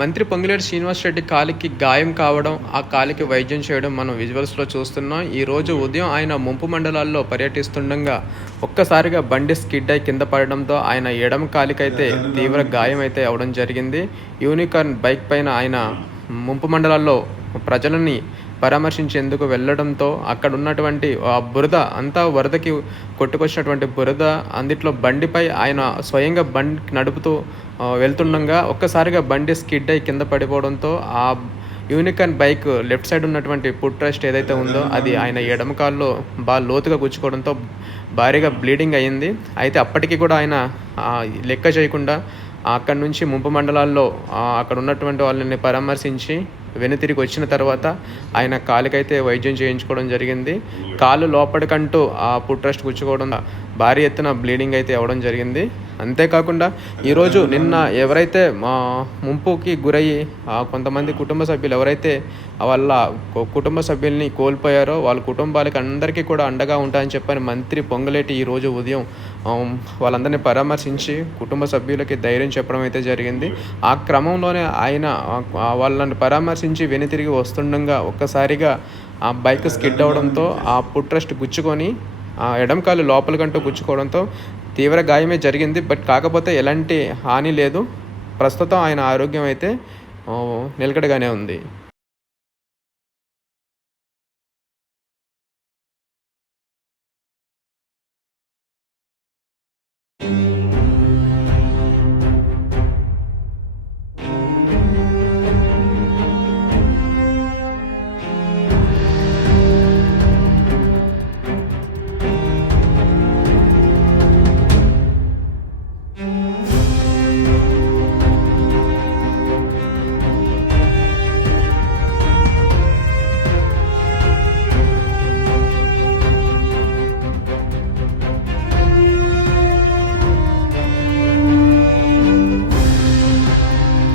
మంత్రి పొంగిలేటి శ్రీనివాస్ రెడ్డి కాలికి గాయం కావడం ఆ కాలికి వైద్యం చేయడం మనం విజువల్స్లో చూస్తున్నాం. ఈరోజు ఉదయం ఆయన ముంపు మండలాల్లో పర్యటిస్తుండగా ఒక్కసారిగా బండి స్కిడ్ అయి కింద పడడంతో ఆయన ఎడమ కాలికైతే తీవ్ర గాయం అయితే అవడం జరిగింది. యూనికార్న్ బైక్ పైన ఆయన ముంపు మండలాల్లో ప్రజలని పరామర్శించేందుకు వెళ్ళడంతో అక్కడ ఉన్నటువంటి ఆ బురద అంతా వరదకి కొట్టుకొచ్చినటువంటి బురద అందుట్లో బండిపై ఆయన స్వయంగా బండి నడుపుతూ వెళ్తుండగా ఒక్కసారిగా బండి స్కిడ్ అయి కింద పడిపోవడంతో ఆ యూనికాన్ బైక్ లెఫ్ట్ సైడ్ ఉన్నటువంటి పుట్ రెస్ట్ ఏదైతే ఉందో అది ఆయన ఎడమ కాల్లో బాగా లోతుగా గుచ్చుకోవడంతో భారీగా బ్లీడింగ్ అయ్యింది. అయితే అప్పటికి కూడా ఆయన లెక్క చేయకుండా అక్కడి నుంచి ముంపు మండలాల్లో అక్కడ ఉన్నటువంటి వాళ్ళని పరామర్శించి వెనుతిరిగి వచ్చిన తర్వాత ఆయన కాలుకైతే వైద్యం చేయించుకోవడం జరిగింది. కాలు లోపలికంటూ ఆ పుట్రస్ట్ గుచ్చుకోవడం భారీ ఎత్తున బ్లీడింగ్ అయితే అవ్వడం జరిగింది. అంతేకాకుండా ఈరోజు నిన్న ఎవరైతే మా ముంపుకి గురయ్యి ఆ కొంతమంది కుటుంబ సభ్యులు ఎవరైతే వాళ్ళ కుటుంబ సభ్యుల్ని కోల్పోయారో వాళ్ళ కుటుంబాలకి అందరికీ కూడా అండగా ఉంటాయని చెప్పని మంత్రి పొంగలేటి ఈరోజు ఉదయం వాళ్ళందరినీ పరామర్శించి కుటుంబ సభ్యులకి ధైర్యం చెప్పడం అయితే జరిగింది. ఆ క్రమంలోనే ఆయన వాళ్ళని పరామర్శించి వెనుతిరిగి వస్తుండగా ఒక్కసారిగా ఆ బైక్ స్కిడ్ అవడంతో ఆ పుట్రస్ట్ గుచ్చుకొని ఆ ఎడంకాలు లోపలికంటూ గుచ్చుకోవడంతో తీవ్ర గాయమే జరిగింది. బట్ కాకపోతే ఎలాంటి హాని లేదు. ప్రస్తుతం ఆయన ఆరోగ్యం అయితే నిలకడగానే ఉంది.